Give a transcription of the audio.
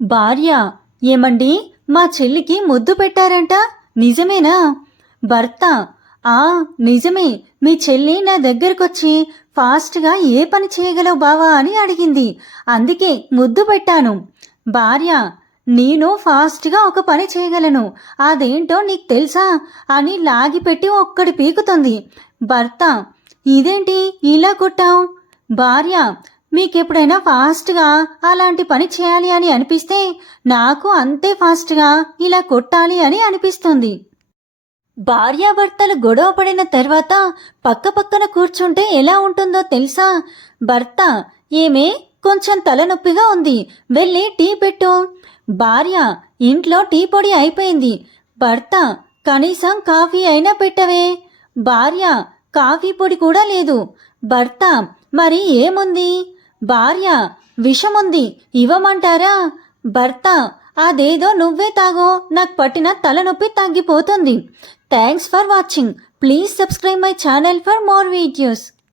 భార్య: ఏమండి, మా చెల్లికి ముద్దు పెట్టారంట, నిజమేనా? భర్త: ఆ, నిజమే. మీ చెల్లి నా దగ్గరకొచ్చి ఫాస్ట్గా ఏ పని చేయగలవు బావా అని అడిగింది, అందుకే ముద్దు పెట్టాను. భార్య: నేను ఫాస్ట్గా ఒక పని చేయగలను, అదేంటో నీకు తెలుసా అని లాగిపెట్టి ఒక్కడి పీకుతుంది. భర్త: ఇదేంటి ఇలా కొట్టావు? భార్య: మీకెప్పుడైనా ఫాస్ట్గా అలాంటి పని చేయాలి అని అనిపిస్తే నాకు అంతే ఫాస్ట్గా ఇలా కొట్టాలి అని అనిపిస్తుంది. భార్యాభర్తలు గొడవ పడిన తర్వాత పక్కపక్కన కూర్చుంటే ఎలా ఉంటుందో తెలుసా? భర్త: ఏమే, కొంచెం తలనొప్పిగా ఉంది, వెళ్ళి టీ పెట్టు. భార్య: ఇంట్లో టీ పొడి అయిపోయింది. భర్త: కనీసం కాఫీ అయినా పెట్టవే. భార్య: కాఫీ పొడి కూడా లేదు. భర్త: మరి ఏముంది? భార్య: విషముంది, ఇవ్వమంటారా? భర్త: అదేదో నువ్వే తాగో, నాకు పట్టిన తలనొప్పి తగ్గిపోతుంది. Thanks for watching. Please subscribe my channel for more videos.